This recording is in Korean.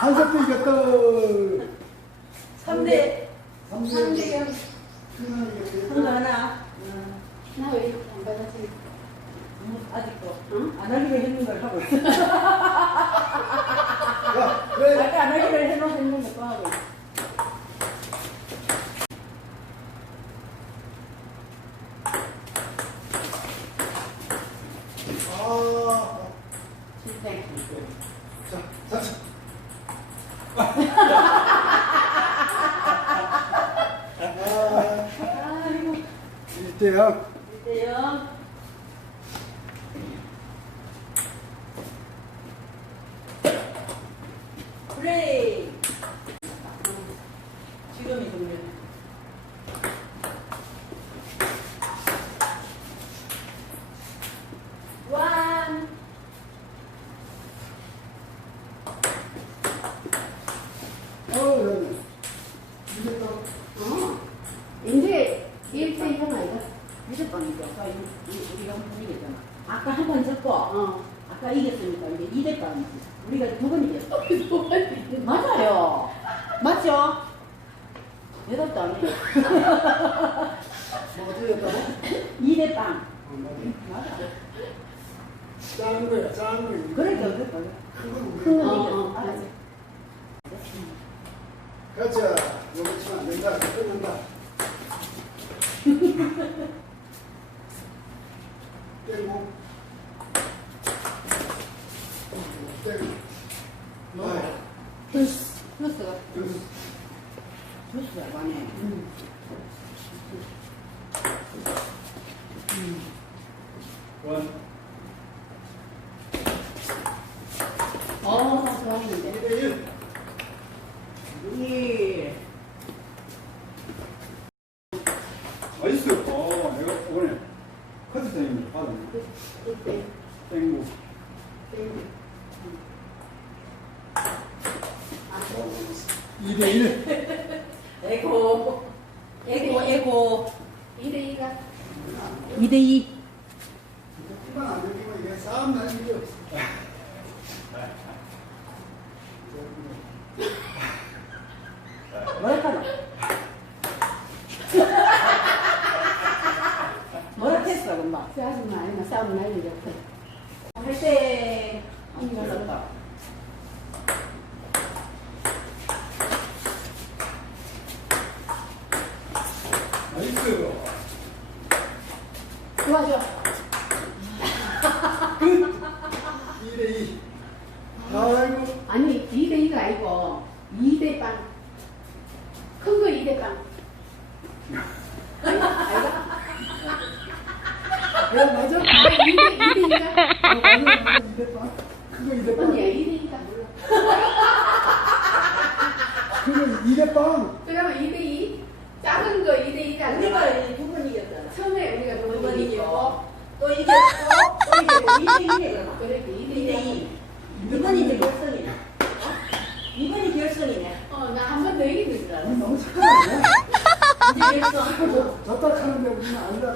한석도 이겼다. 3대. 삼대 영. 한거 하나 나 왜 이렇게 안 받았지? 음, 아직도 응? 안 하기로 했는 걸 하고 있어 야, 왜? 아까 안 하기로 해놓은 했는 것도 하고 있어 아, 실패. 자. 아. 이제요. 플레이 지금이 금요일 완 어, 이겼다. 어. 이제 일대 영 아이가? 무조건이죠 아까 이- 이- 우리가 한번 이겼잖아 아까 한 번 졌고 어. 아까 이겼으니까 이제 2대 빵이지 우리가 두 번 이겼어 맞아요 맞죠? 여덟 도 아니에요 뭐 어떻게 했다고? 2대 빵 어, 맞아 짠 거야, 짠 거야. 그러니까 그러니까 큰건 큰 우리. 건 어, 이겼어 어, 알았지? 가자. 여기 치면 안 된다. 끊는다. 떼고. 떼고. 아, 플러스. 플러스가. 그, 주스가 많네 음. 원. 어, 좋았는데. 2대 1. 예. 나이스. 어, 내가 오늘 커트 쌤입니다. 받았네. 이때. 땡고. 땡. 아, 2대 1. 에고 에고 에고 이대 이가. 2대2 이만 안 되면 이게 싸움 일이 없어. 뭐랄까노 했어 금방 싸우지 싸움 날 일이 없어. 할때 넣었다 나이스. 좋아, 좋아. 2대 2. 아이고. 아니, 2대 2가 아니고, 2대 빵. 큰 거 2대 빵. 알가? 야, 맞아. 아, 2대, 2대 2가? 어, 맞아, 맞아. 2대 빵. 그거 2대 빵. 언니야, 2대 2가 몰라. 그거 2대 빵. 그러면 2대 2? 작은 거 2대 2가 우리가 아니라 두번 이겼잖아 처음에 우리가 두 번 이기고 또 이겼고 또 이기고 2대2네 그러면 그래, 2대 2. 2대2 이번이 이제 결승이네 어? 이번이 결승이네 어, 나 한 번 더 이기는 줄 알았어. 너무 착하네. 이제 결승 저, 졌다 하는데 우리는 아니다.